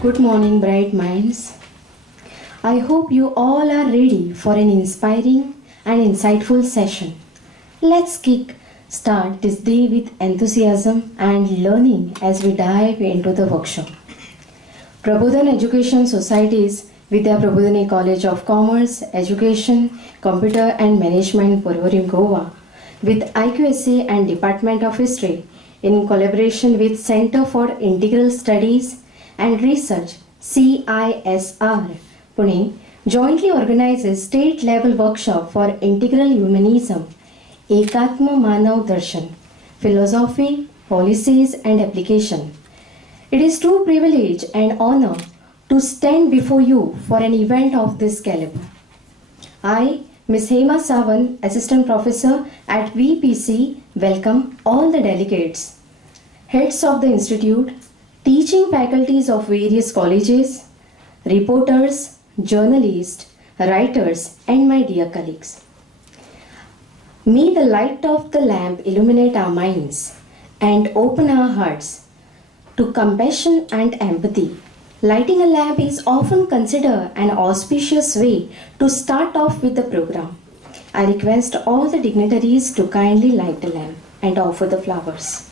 Good morning, bright minds. I hope you all are ready for an inspiring and insightful session. Let's start this day with enthusiasm and learning as we dive into the workshop. Prabodhan Education Societies Vidya Prabodhani College of Commerce, Education, Computer and Management, Porvorim, Goa, with IQAC and Department of History in collaboration with Center for Integral Studies and Research, CISR, Pune, jointly organizes state-level workshop for integral humanism, Ekatma Manav Darshan, philosophy, policies and application. It is true privilege and honor to stand before you for an event of this caliber. I, Ms. Hema Sawan, Assistant Professor at VPC, welcome all the delegates, heads of the Institute, teaching faculties of various colleges, reporters, journalists, writers, and my dear colleagues. May the light of the lamp illuminate our minds and open our hearts to compassion and empathy. Lighting a lamp is often considered an auspicious way to start off with the program. I request all the dignitaries to kindly light the lamp and offer the flowers.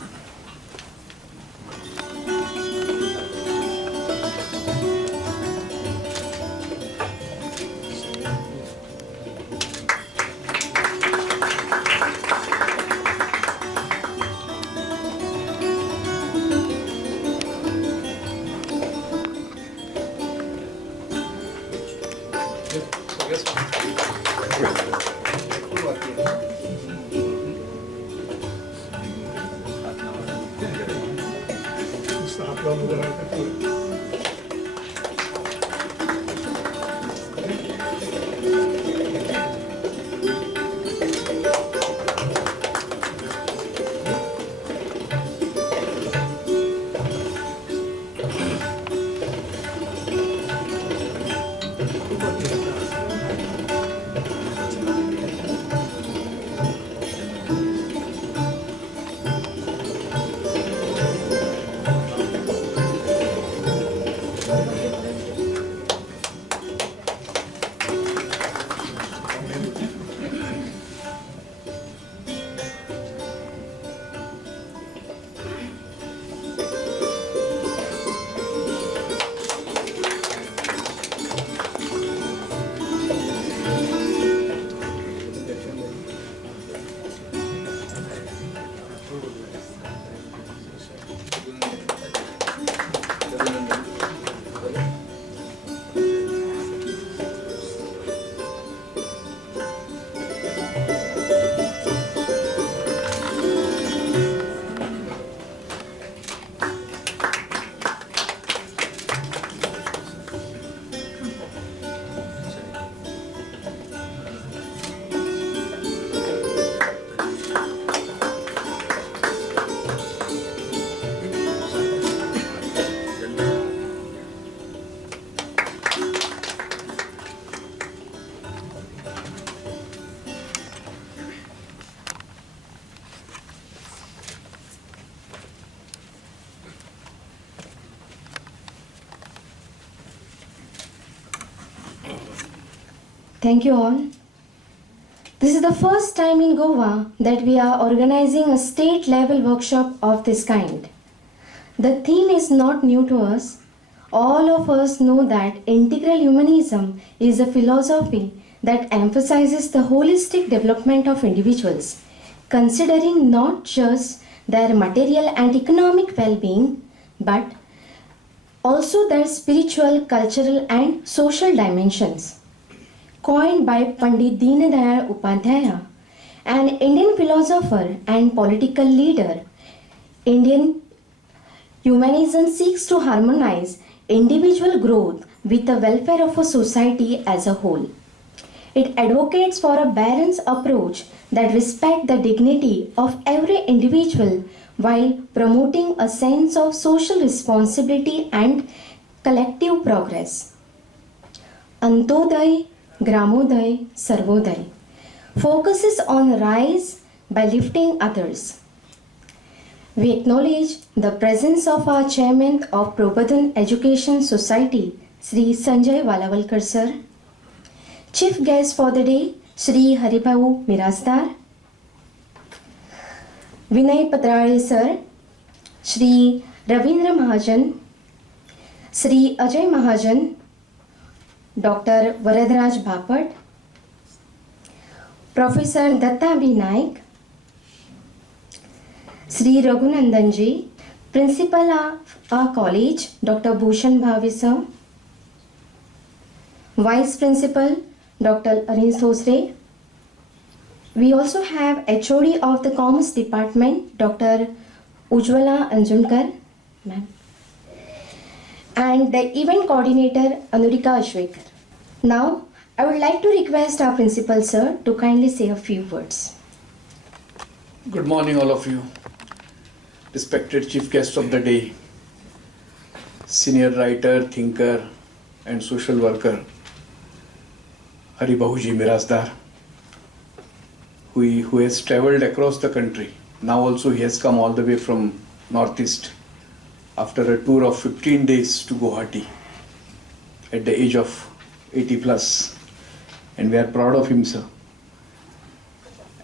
Thank you all. This is the first time in Goa that we are organizing a state-level workshop of this kind. The theme is not new to us. All of us know that integral humanism is a philosophy that emphasizes the holistic development of individuals, considering not just their material and economic well-being, but also their spiritual, cultural and social dimensions. Coined by Pandit Deenadayal Upadhyaya, an Indian philosopher and political leader, Indian humanism seeks to harmonize individual growth with the welfare of a society as a whole. It advocates for a balanced approach that respects the dignity of every individual while promoting a sense of social responsibility and collective progress. Antodaya, Gramoday, Sarvoday focuses on rise by lifting others. We acknowledge the presence of our chairman of Prabodhan Education Society, Sri Sanjay Valavalkar sir. Chief guest for the day, Sri Haribhavu Mirasdar. Vinay Patrale sir, Sri Ravindra Mahajan, Sri Ajay Mahajan, Dr. Varadraj Bapat, Professor Datta B. Naik, Sri Raghunandan ji, Principal of our college, Dr. Bhushan Bhavi sir, Vice Principal, Dr. Arin Sosre. We also have HOD of the Commerce Department, Dr. Ujwala Anjumkar, ma'am, and the event coordinator, Anurika Ashwekar. Now, I would like to request our principal sir to kindly say a few words. Good morning, all of you. Respected chief guest of the day, senior writer, thinker, and social worker, Haribhavuji Mirasdar, who has travelled across the country. Now also he has come all the way from Northeast after a tour of 15 days to Guwahati at the age of 80 plus. And we are proud of him, sir.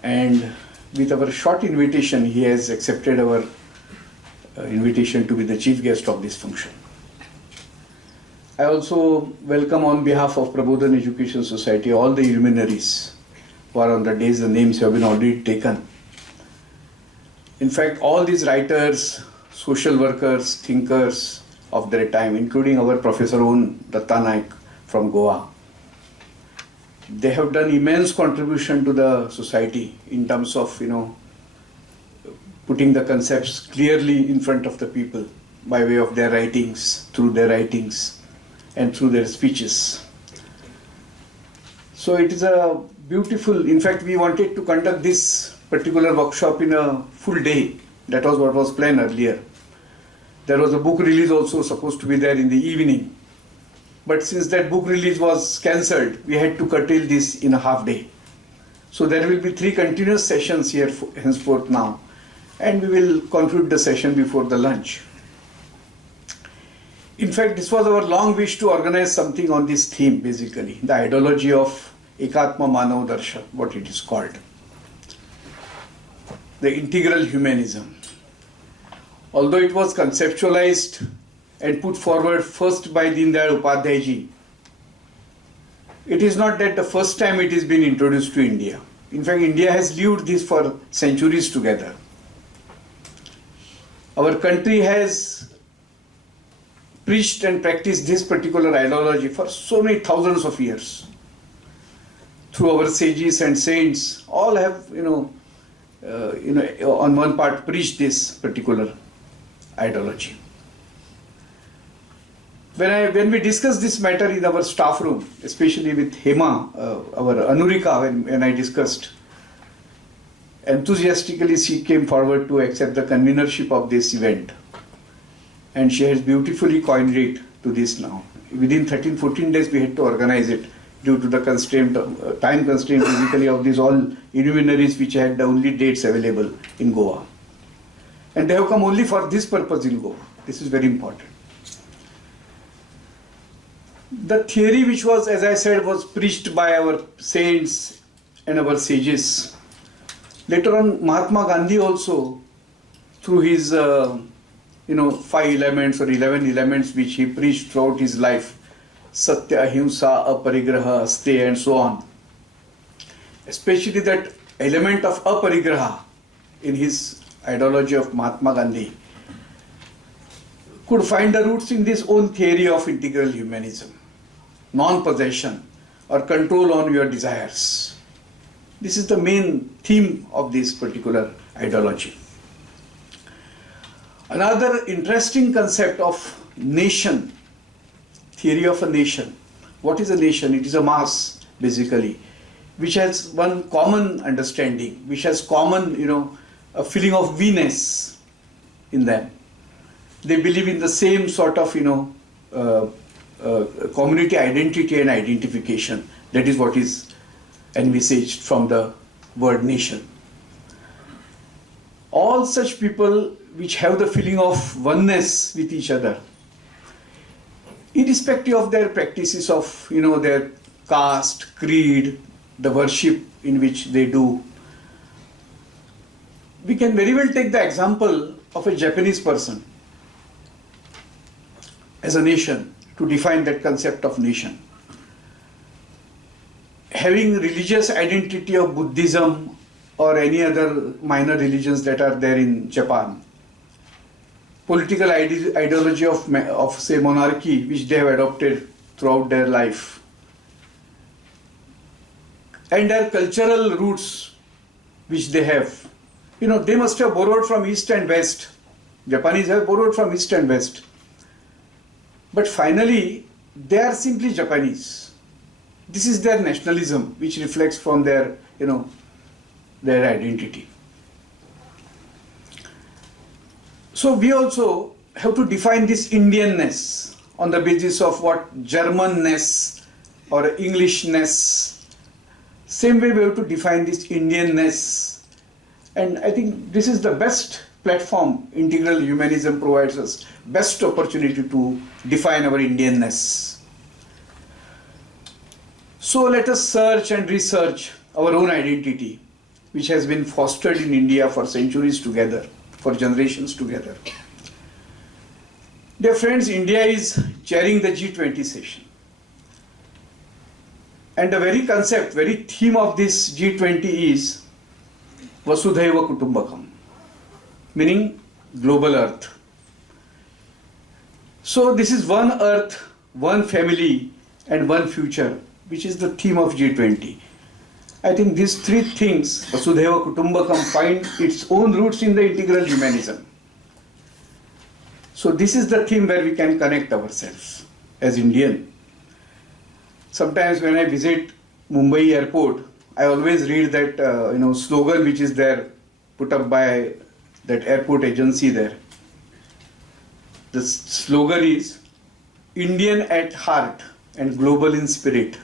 And with our short invitation, he has accepted our invitation to be the chief guest of this function. I also welcome on behalf of Prabodhan Education Society all the luminaries who are on the days the names have been already taken. In fact, all these writers, social workers, thinkers of their time, including our Professor own Datta Naik from Goa, they have done immense contribution to the society in terms of, putting the concepts clearly in front of the people by way of their writings, through their writings, and through their speeches. So it is a beautiful, in fact, we wanted to conduct this particular workshop in a full day. That was what was planned earlier. There was a book release also supposed to be there in the evening. But since that book release was cancelled, we had to curtail this in a half day. So there will be 3 continuous sessions here henceforth now. And we will conclude the session before the lunch. In fact, this was our long wish to organize something on this theme, basically, the ideology of Ekatma Manav Darshan, what it is called. The integral humanism. Although it was conceptualized and put forward first by Deendayal Upadhyay ji, it is not that the first time it has been introduced to India. In fact, India has lived this for centuries together. Our country has preached and practiced this particular ideology for so many thousands of years. Through our sages and saints, all have, on one part preached this particular ideology. When we discussed this matter in our staff room, especially with Hema, our Anurika, when I discussed, enthusiastically she came forward to accept the convenership of this event. And she has beautifully coined it to this now. Within 13-14 days we had to organize it due to the time constraint basically of these all luminaries which had the only dates available in Goa. And they have come only for this purpose in Goa. This is very important. The theory which was, as I said, was preached by our saints and our sages. Later on, Mahatma Gandhi also, through his 5 elements or 11 elements which he preached throughout his life, Satya, Ahimsa, Aparigraha, Aste, and so on. Especially that element of Aparigraha in his ideology of Mahatma Gandhi could find the roots in this own theory of integral humanism, non-possession or control on your desires. This is the main theme of this particular ideology. Another interesting concept of nation, theory of a nation. What is a nation? It is a mass, basically, which has one common understanding, which has common, a feeling of we-ness in them. They believe in the same sort of, community identity and identification. That is what is envisaged from the word nation. all such people which have the feeling of oneness with each other, irrespective of their practices of, their caste, creed, the worship in which they do. We can very well take the example of a Japanese person as a nation to define that concept of nation. Having religious identity of Buddhism or any other minor religions that are there in Japan, political ideology of say monarchy which they have adopted throughout their life, and their cultural roots which they have, they must have borrowed from East and West. Japanese have borrowed from East and West. But finally, they are simply Japanese. This is their nationalism, which reflects from their, their identity. So we also have to define this Indianness on the basis of what Germanness or Englishness. Same way we have to define this Indianness. And I think this is the best platform integral humanism provides us, best opportunity to define our Indianness. So let us search and research our own identity, which has been fostered in India for centuries together, for generations together. Dear friends, India is chairing the G20 session. And the very concept, very theme of this G20 is Vasudhaiva Kutumbakam, meaning global earth. So this is one earth, one family, and one future, which is the theme of G20. I think these three things, Vasudhaiva Kutumbakam, find its own roots in the integral humanism. So this is the theme where we can connect ourselves as Indian. Sometimes when I visit Mumbai airport, I always read that slogan which is there, put up by that airport agency there. The slogan is Indian at heart and global in spirit.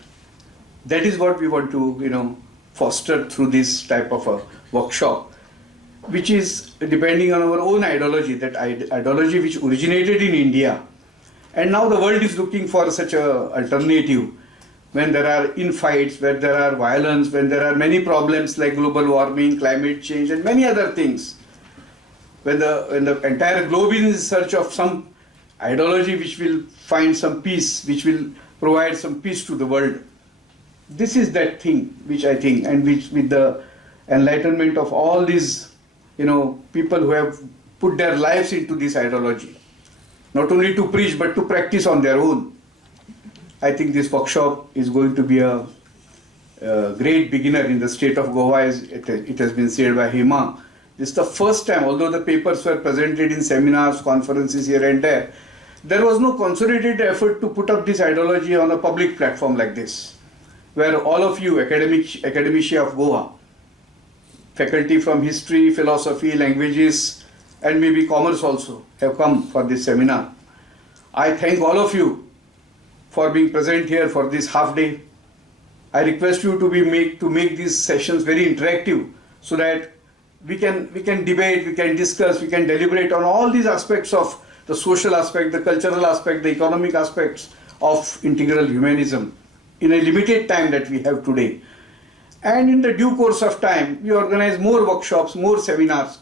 That is what we want to foster through this type of a workshop, which is depending on our own ideology, that ideology which originated in India, and now the world is looking for such a alternative. When there are infights, where there are violence, when there are many problems like global warming, climate change, and many other things, when the entire globe is in search of some ideology which will find some peace, which will provide some peace to the world. This is that thing which I think, and which with the enlightenment of all these, people who have put their lives into this ideology, not only to preach but to practice on their own. I think this workshop is going to be a great beginner in the state of Goa, as it has been said by Hema. This is the first time, although the papers were presented in seminars, conferences here and there was no concerted effort to put up this ideology on a public platform like this, where all of you, academia of Goa, faculty from history, philosophy, languages, and maybe commerce also have come for this seminar. I thank all of you for being present here for this half day. I request you to make these sessions very interactive, so that we can debate, we can discuss, we can deliberate on all these aspects of the social aspect, the cultural aspect, the economic aspects of integral humanism in a limited time that we have today. And in the due course of time, we organize more workshops, more seminars,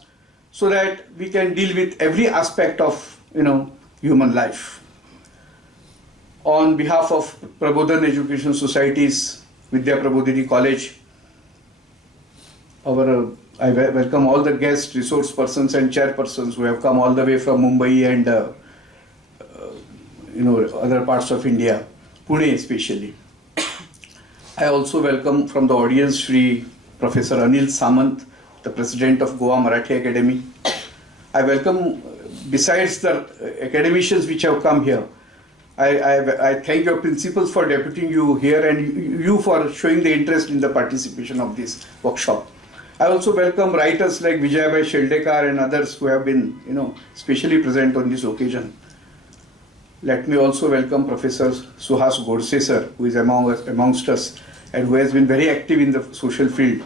so that we can deal with every aspect of human life. On behalf of Prabodhan Education Society's Vidya Prabodhini College, I welcome all the guests, resource persons and chairpersons who have come all the way from Mumbai and other parts of India, Pune especially. I also welcome from the audience Shri Professor Anil Samant, the President of Goa Marathi Academy. I welcome, besides the academicians which have come here, I thank your principals for deputing you here, and you for showing the interest in the participation of this workshop. I also welcome writers like Vijayabhai Sheldekar and others who have been, specially present on this occasion. Let me also welcome Professor Suhas Godse sir, who is amongst us and who has been very active in the social field.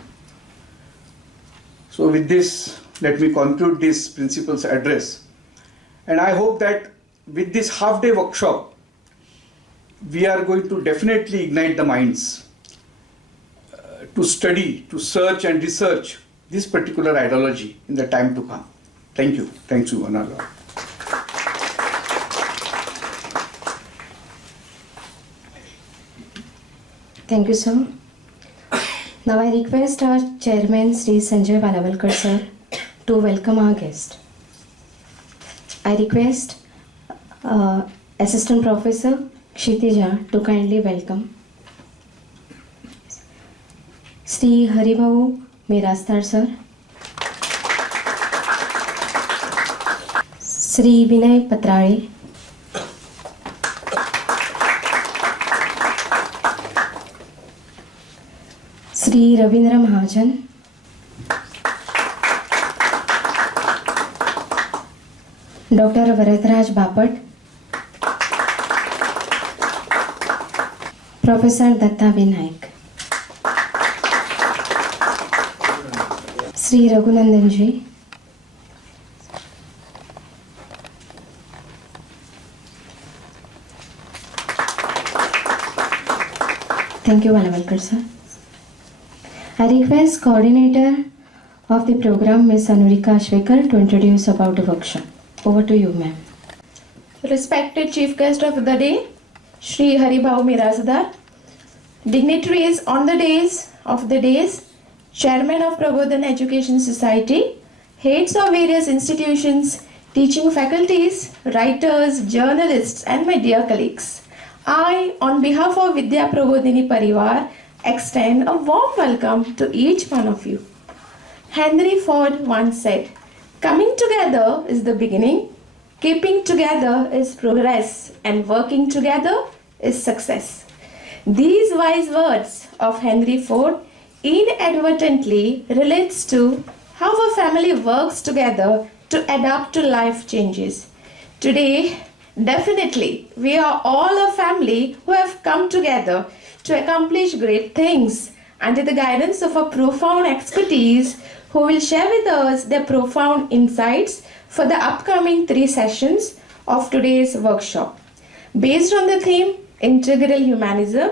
So with this, let me conclude this principal's address. And I hope that with this half-day workshop, we are going to definitely ignite the minds to study, to search and research this particular ideology in the time to come. Thank you. Thank you, one and all. Thank you, sir. Now I request our chairman, Sri Sanjay Balavalkar sir, to welcome our guest. I request Assistant Professor Kshitija to kindly welcome Sri Haribhau Mirastar sir, Sri Vinay Patrale, Sri Ravindra Mahajan, Dr. Varadraj Bapat, Professor Datta Vinayak, Sri Raghunandan ji, thank you, Balavalkar sir. I request coordinator of the program, Ms. Anurika Ashwekar, to introduce about the workshop. Over to you, ma'am. Respected Chief Guest of the day, Shri Haribhau Mirasdar, dignitaries on the days, Chairman of Prabodhan Education Society, heads of various institutions, teaching faculties, writers, journalists, and my dear colleagues. I, on behalf of Vidya Prabodhini Parivar, extend a warm welcome to each one of you. Henry Ford once said, "Coming together is the beginning, keeping together is progress, and working together is success." These wise words of Henry Ford inadvertently relates to how a family works together to adapt to life changes. Today, definitely, we are all a family who have come together to accomplish great things under the guidance of a profound expertise who will share with us their profound insights for the upcoming 3 sessions of today's workshop. Based on the theme Integral Humanism,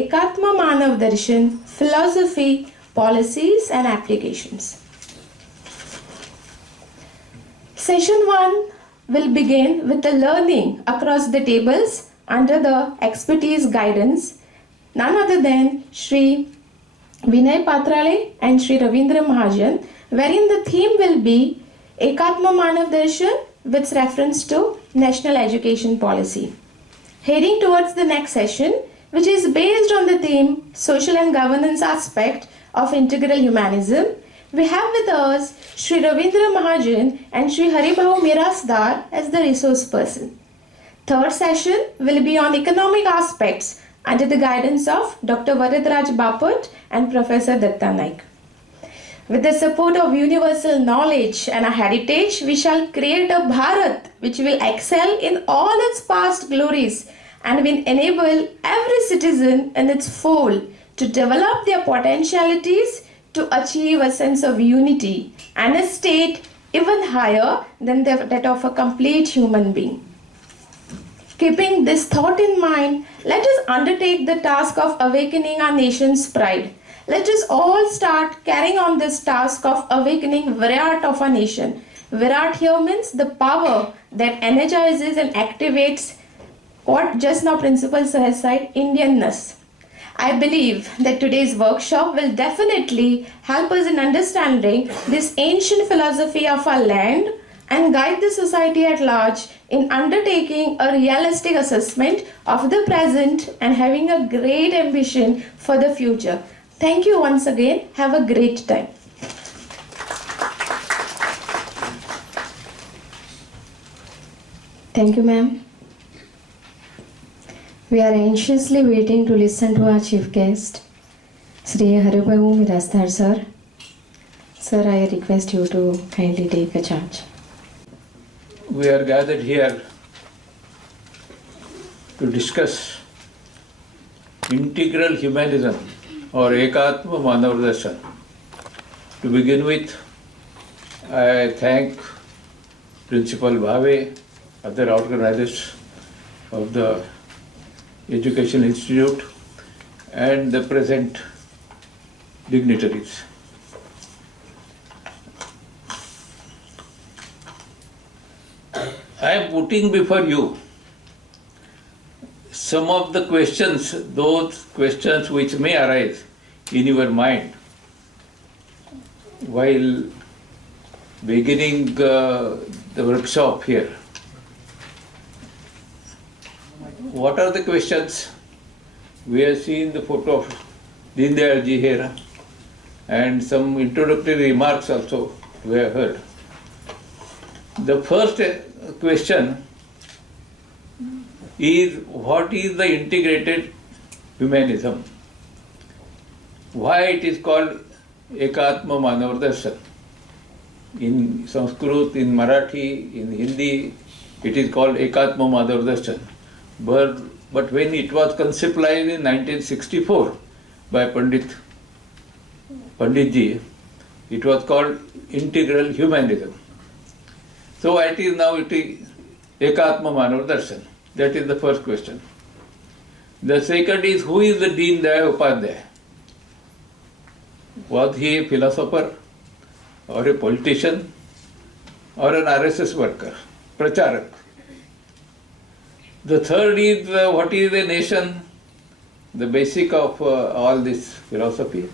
Ekatma Manav Darshan, Philosophy, Policies and Applications. Session 1 will begin with the learning across the tables under the expertise guidance none other than Shri Vinay Patrale and Shri Ravindra Mahajan, wherein the theme will be Ekatma Manav Darshan with reference to national education policy. Heading towards the next session, which is based on the theme Social and Governance Aspect of Integral Humanism, we have with us Shri Ravindra Mahajan and Shri Haribhau Mirasdar as the resource person. Third session will be on economic aspects under the guidance of Dr. Varadraj Bapat and Professor Datta Naik. With the support of universal knowledge and a heritage, we shall create a Bharat which will excel in all its past glories and will enable every citizen in its fold to develop their potentialities to achieve a sense of unity and a state even higher than that of a complete human being. Keeping this thought in mind, let us undertake the task of awakening our nation's pride. Let us all start carrying on this task of awakening Virat of our nation. Virat here means the power that energizes and activates what just now Principal Sir has said, Indianness. I believe that today's workshop will definitely help us in understanding this ancient philosophy of our land and guide the society at large in undertaking a realistic assessment of the present and having a great ambition for the future. Thank you once again. Have a great time. Thank you, ma'am. We are anxiously waiting to listen to our chief guest, Sri Haribhau Mirasdar sir. Sir, I request you to kindly take a charge. We are gathered here to discuss integral humanism or Ekatma Manavdarshan. To begin with, I thank Principal Bhave, other organizers of the Education Institute, and the present dignitaries. I am putting before you some of the questions, those questions which may arise in your mind while beginning the workshop here. What are the questions? We have seen the photo of Deen Dayal ji here and some introductory remarks also we have heard. The first question is, what is the integrated humanism? Why it is called Ekatma Manav Darshan? In Sanskrit, in Marathi, in Hindi, it is called Ekatma Manav Darshan. But when it was conceptualized in 1964 by Panditji, it was called integral humanism. So it is now Ekatma Manav Darshan. That is the first question. The second is, who is the Deen Dayal Upadhyay? Was he a philosopher or a politician or an RSS worker, pracharak? The third is, what is a nation? The basic of all this philosophy.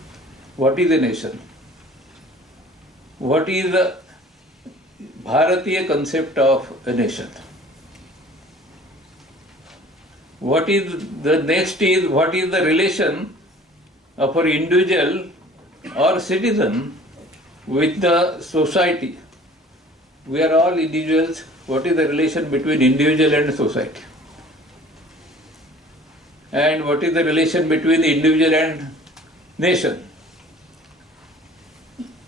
What is a nation? What is the Bharatiya concept of a nation? What is the next is, what is the relation of an individual or citizen with the society? We are all individuals. What is the relation between individual and society? And what is the relation between the individual and nation?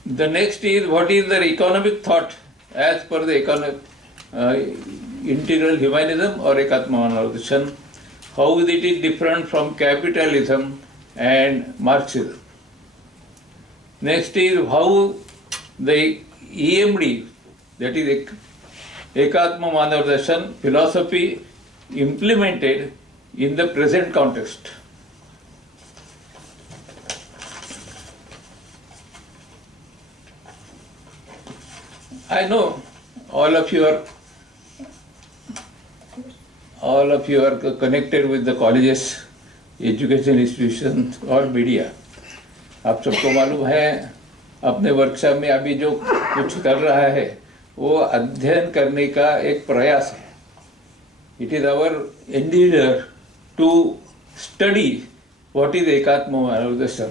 The next is, what is the economic thought as per the integral humanism or Ekatma Manav Darshan? How is it different from capitalism and Marxism? Next is how the EMD, that is Ekatma Manav Darshan philosophy, implemented in the present context. I know all of you are connected with the colleges, education institutions और media. आप सबको मालूम है अपने workshop में अभी जो कुछ कर रहा है वो अध्ययन करने का एक प्रयास है. It is our endeavor to study what is Ekatma Manav Darshan.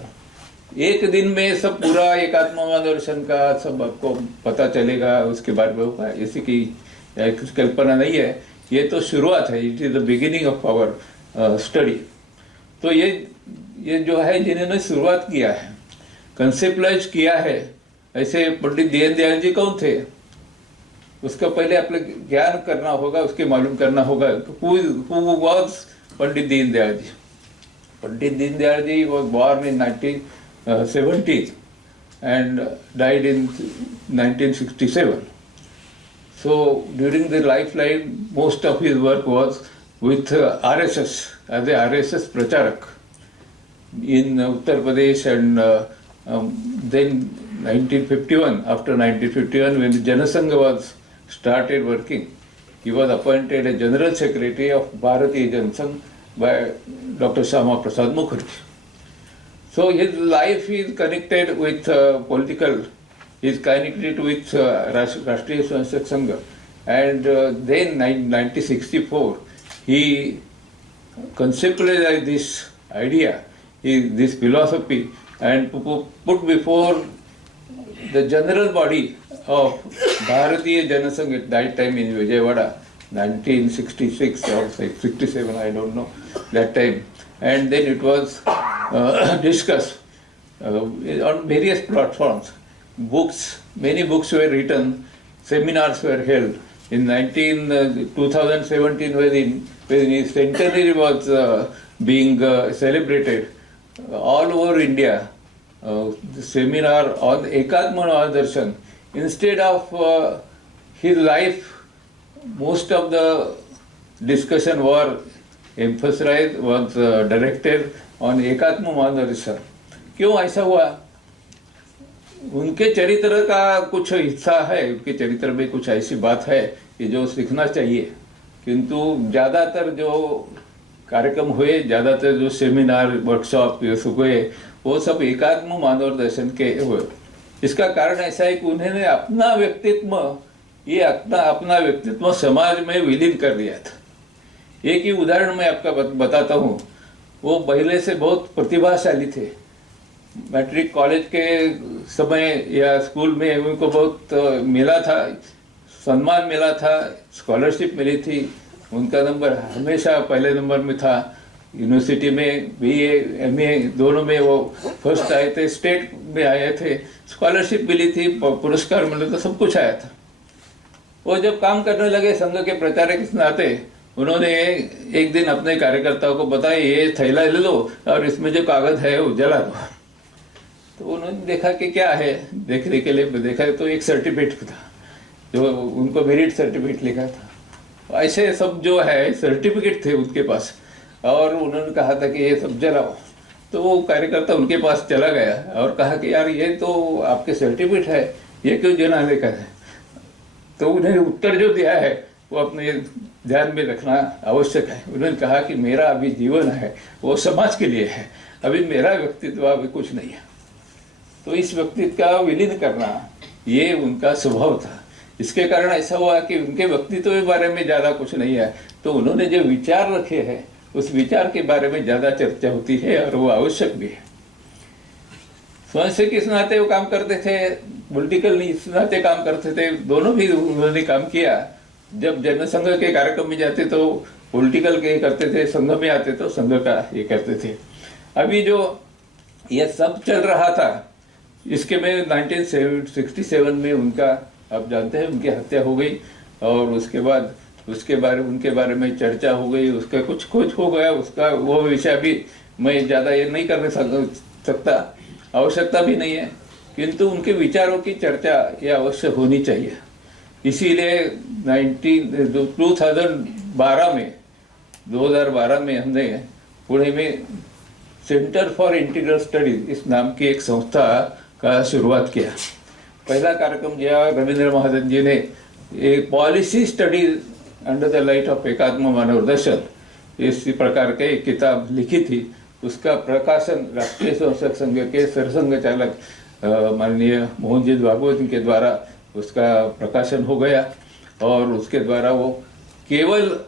एक दिन में सब पूरा एकात्म दर्शन का सब आपको पता चलेगा, उसके बारे में होगा, ऐसी की कुछ कल्पना नहीं है. ये तो शुरुआत है. It is the beginning of our study. तो ये जो है जिन्होंने शुरुआत किया है, कंसेप्टलाइज किया है, ऐसे पंडित दीनदयाल जी कौन थे, उसका पहले अपने ज्ञान करना होगा, उसके मालूम करना होगा who was Pandit Deendayal ji. Pandit Deendayal ji was born in 1970 and died in 1967. So during the lifeline, most of his work was with RSS, as a RSS pracharak in Uttar Pradesh, and then 1951, after 1951, when the Janasangha was started working, he was appointed a General Secretary of Bharatiya Janasangh by Dr. Shama Prasad Mukherjee. So his life is connected with political, is connected with Rashtriya Swayansemak Sangha. And then in 1964, he conceptualized this idea, this philosophy, and put before the general body of Bharatiya Janasangh at that time in Vijayawada, 1966 or 67, I don't know, that time. And then it was discussed on various platforms. Books, many books were written, seminars were held. In 2017, when his centenary was being celebrated, all over India, the seminar on Ekatma Manav Darshan instead of his life, most of the discussion was emphasized, was directed on एकात्म मानवदर्शन। क्यों ऐसा हुआ? उनके चरित्र का कुछ हिस्सा है, उनके चरित्र में कुछ ऐसी बात है कि जो सीखना चाहिए, किंतु ज़्यादातर जो कार्यक्रम हुए, ज़्यादातर जो सेमिनार वर्कशॉप हुए, वो सब एकात्म मानव दर्शन के हुए। इसका कारण ऐसा है कि उन्होंने अपना व्यक्तित्व समाज में विलीन कर दिया था। एक ही उदाहरण मैं आपका बताता हूँ। वो पहले से बहुत प्रतिभाशाली थे। मैट्रिक कॉलेज के समय या स्कूल में उनको बहुत मिला था, सम्मान मिला था, स्कॉलरशिप मिली थी। उनका नंबर हमेशा पहले नंबर में था। यूनिवर्सिटी में बीए एमए दोनों में वो फर्स्ट आए थे, स्टेट में आए थे, स्कॉलरशिप मिली थी, पुरस्कार मिले थे, सब कुछ आया था। वो जब काम करने लगे संघ के प्रचारक के नाते, उन्होंने एक दिन अपने कार्यकर्ताओं को बताया, ये थैला ले लो और इसमें जो कागज है वो जला दो। तो उन्होंने देखा कि क्या है, देखने के लिए देखा तो एक सर्टिफिकेट था, जो उनको मेरिट सर्टिफिकेट लिखा था। ऐसे सब जो है सर्टिफिकेट थे उनके पास, और उन्होंने कहा था कि ये सब जलाओ। तो वो कार्यकर्ता उनके पास चला गया और कहा कि यार ये तो आपके सर्टिफिकेट है, ये क्यों जलाने का है? तो उन्हें उत्तर जो दिया है वो अपने ध्यान में रखना आवश्यक है। उन्होंने कहा कि मेरा अभी जीवन है वो समाज के लिए है, अभी मेरा व्यक्तित्व अभी कुछ नहीं है। तो इस व्यक्तित्व का विलीन करना ये उनका स्वभाव था। इसके कारण ऐसा हुआ कि उनके व्यक्तित्व के बारे में ज़्यादा कुछ नहीं है, तो उन्होंने जो विचार रखे हैं उस विचार के बारे में ज़्यादा चर्चा होती है और वो आवश्यक भी है। स्वयं से किस नाते वो काम करते थे, पॉलिटिकल इस नाते काम करते थे, दोनों भी उन्होंने काम किया। जब जनसंघ के कार्यक्रम में जाते तो पॉलिटिकल के करते थे, संघ में आते तो संघ का ये करते थे। अभी जो ये सब चल रहा था, इसके में 1967 में उनका, आप जानते हैं, उनकी हत्या हो गई और उसके बाद उनके बारे में चर्चा हो गई, उसका कुछ खोज हो गया। उसका वो विषय अभी मैं ज़्यादा ये नहीं करने सकता, आवश्यकता भी नहीं है, किंतु उनके विचारों की चर्चा ये अवश्य होनी चाहिए। इसीलिए 2012 में हमने पुणे में सेंटर फॉर इंटीग्रल स्टडीज इस नाम की एक संस्था का शुरुआत किया। पहला कार्यक्रम जो रविंद्र महाजन जी ने एक policy studies under the light of एकात्म मानव दर्शन इस प्रकार के एक किताब लिखी थी। उसका प्रकाशन राष्ट्रीय संसद संघ के सरसंघ चालक माननीय मोहनजीत भागवत के द्वारा उसका प्रकाशन हो गया। और उसके द्वारा वो केवल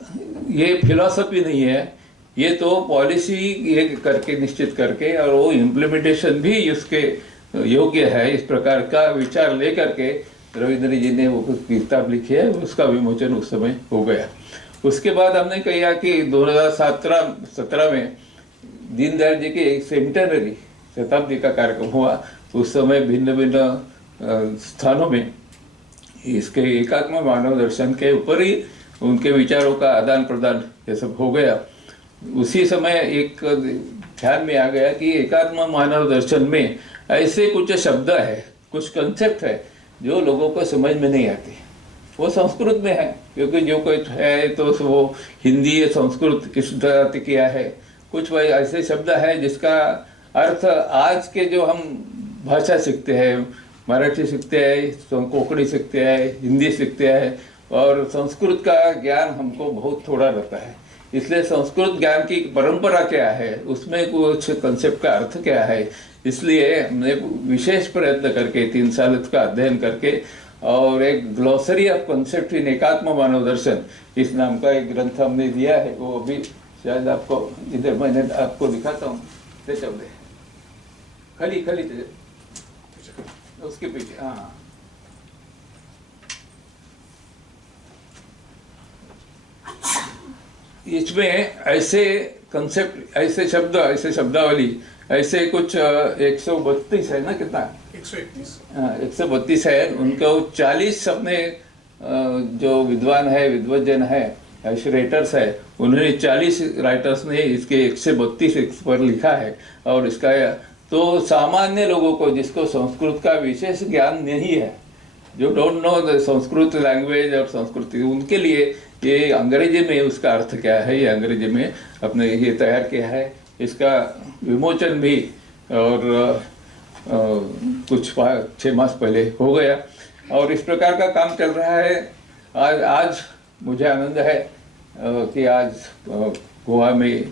ये फिलॉसफी नहीं है, ये तो पॉलिसी ये करके निश्चित करके और वो इम्प्लीमेंटेशन भी उसके योग्य है, इस प्रकार का विचार लेकर के रविंद्र जी ने वो किताब लिखी है। उसका विमोचन उस समय हो गया। उसके बाद हमने कहा कि 2017 में दीनदयाल जी के एक सेंटेनरी शताब्दी का कार्यक्रम हुआ। उस समय भिन्न भिन्न स्थानों में इसके एकात्म मानव दर्शन के ऊपर ही उनके विचारों का आदान प्रदान ये सब हो गया। उसी समय एक ध्यान में आ गया कि एकात्म मानव दर्शन में ऐसे कुछ शब्द है, कुछ कंसेप्ट है जो लोगों को समझ में नहीं आती। वो संस्कृत में है, क्योंकि जो कोई है तो वो हिंदी संस्कृत किस तरह किया है। कुछ भाई ऐसे शब्द है जिसका अर्थ आज के जो हम भाषा सीखते हैं, मराठी सीखते हैं, कोंकणी सीखते हैं, हिंदी सीखते हैं, और संस्कृत का ज्ञान हमको बहुत थोड़ा रहता है। इसलिए संस्कृत ज्ञान की परंपरा क्या है, उसमें कुछ कंसेप्ट का अर्थ क्या है, इसलिए हमने विशेष प्रयत्न करके 3 साल का अध्ययन करके और एक ग्लोसरी ऑफ कंसेप्ट इन एकात्म मानव दर्शन इस नाम का एक ग्रंथ हमने दिया है। वो अभी शायद आपको इधर मैंने आपको दिखाता हूँ, खाली उसके पीछे। हाँ, इसमें ऐसे कंसेप्ट, ऐसे शब्द, ऐसे शब्दावली, ऐसे कुछ 132 है ना, कितना 132 है। उनको 40 अपने जो विद्वान है, विद्वजन है, राइटर्स है, उन्होंने 40 राइटर्स ने इसके 132 पर लिखा है। और इसका तो सामान्य लोगों को जिसको संस्कृत का विशेष ज्ञान नहीं है, जो don't know the Sanskrit language और संस्कृति, उनके लिए ये अंग्रेजी में उसका अर्थ क्या है, ये अंग्रेजी में अपने ये तैयार किया है। इसका विमोचन भी और कुछ 6 मास पहले हो गया और इस प्रकार का काम चल रहा है। आज मुझे आनंद है कि आज गोवा में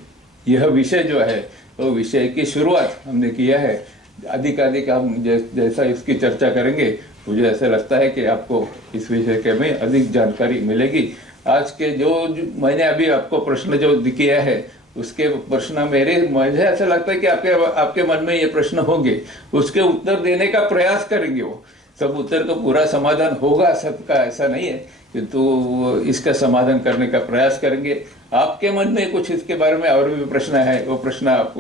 यह विषय जो है वो विषय की शुरुआत हमने किया है। अधिक हम जैसा इसकी चर्चा करेंगे मुझे ऐसा लगता है कि आपको इस विषय के में अधिक जानकारी मिलेगी। आज के जो मैंने अभी आपको प्रश्न जो किया है उसके प्रश्न मुझे ऐसा लगता है कि आपके मन में ये प्रश्न होंगे, उसके उत्तर देने का प्रयास करेंगे। वो सब उत्तर का पूरा समाधान होगा सबका ऐसा नहीं है, किंतु इसका समाधान करने का प्रयास करेंगे। आपके मन में कुछ इसके बारे में और भी प्रश्न है, वो प्रश्न आप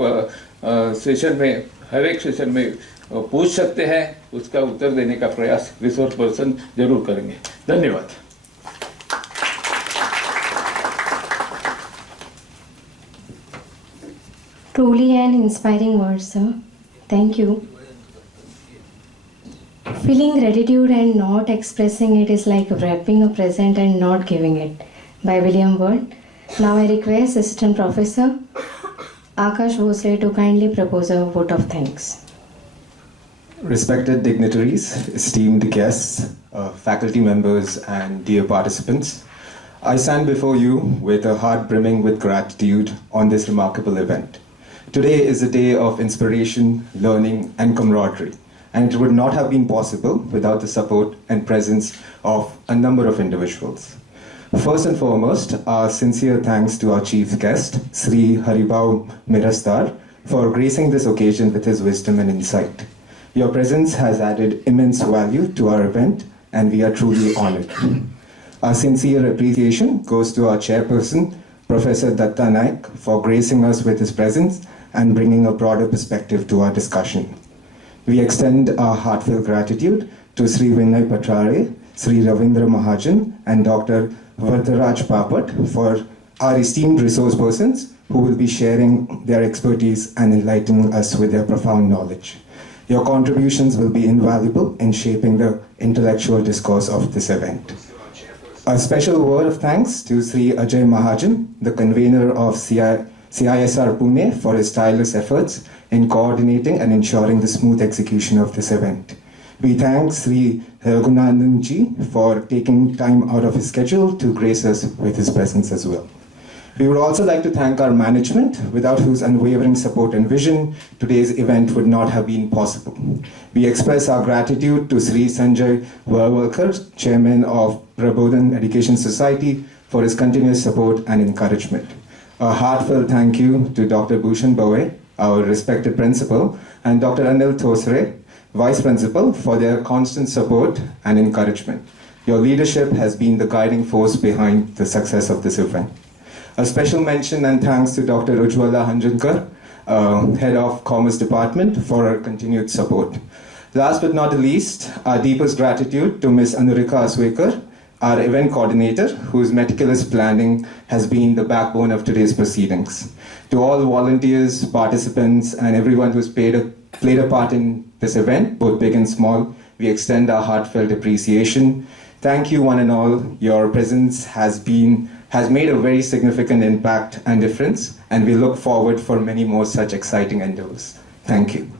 सेशन में हर एक सेशन में पूछ सकते हैं, उसका उत्तर देने का प्रयास रिसोर्स पर्सन जरूर करेंगे। धन्यवाद। Truly an inspiring word, sir. Thank you. Feeling gratitude and not expressing it is like wrapping a present and not giving it. By William Word. Now I request Assistant Professor Akash Bhosle to kindly propose a vote of thanks. Respected dignitaries, esteemed guests, faculty members, and dear participants, I stand before you with a heart brimming with gratitude on this remarkable event. Today is a day of inspiration, learning, and camaraderie, and it would not have been possible without the support and presence of a number of individuals. First and foremost, our sincere thanks to our chief guest, Sri Haribau Mirastar, for gracing this occasion with his wisdom and insight. Your presence has added immense value to our event, and we are truly honored. Our sincere appreciation goes to our chairperson, Professor Datta Naik, for gracing us with his presence and bringing a broader perspective to our discussion. We extend our heartfelt gratitude to Sri Vinay Patrare, Sri Ravindra Mahajan, and Dr. Vardharaj Papat for our esteemed resource persons who will be sharing their expertise and enlightening us with their profound knowledge. Your contributions will be invaluable in shaping the intellectual discourse of this event. A special word of thanks to Sri Ajay Mahajan, the convener of CISR Pune, for his tireless efforts in coordinating and ensuring the smooth execution of this event. We thank Sri Raghunanan ji for taking time out of his schedule to grace us with his presence as well. We would also like to thank our management, without whose unwavering support and vision, today's event would not have been possible. We express our gratitude to Sri Sanjay Varwalkar, Chairman of Prabodhan Education Society, for his continuous support and encouragement. A heartfelt thank you to Dr. Bhushan Bhawe, our respected principal, and Dr. Anil Thosre, Vice Principal, for their constant support and encouragement. Your leadership has been the guiding force behind the success of this event. A special mention and thanks to Dr. Ujwala Hanjankar, Head of Commerce Department, for her continued support. Last but not the least, our deepest gratitude to Ms. Anurika Aswekar, our event coordinator, whose meticulous planning has been the backbone of today's proceedings. To all volunteers, participants, and everyone who's played a part in this event, both big and small, we extend our heartfelt appreciation. Thank you one and all. Your presence has made a very significant impact and difference, and we look forward for many more such exciting endeavors. Thank you.